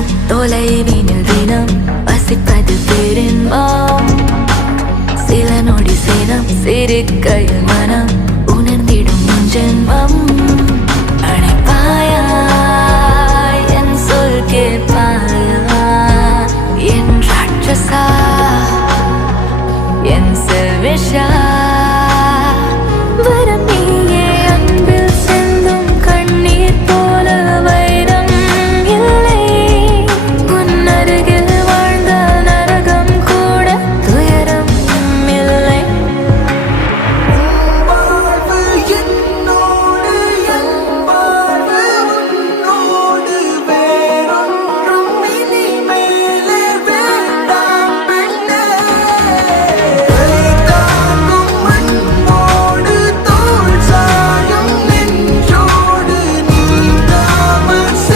பறந்தும் தொலைவினில் தினம் வசிப்பது பெரும்பாம். சில நொடி சேதம் சிரிக்கையில் மனம் உணர்ந்திடும் ஜென்மம்